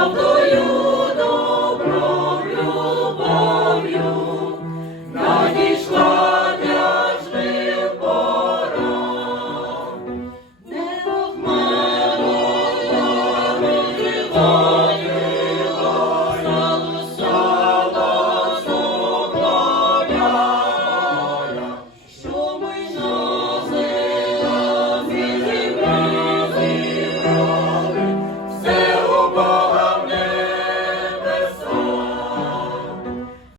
правдою,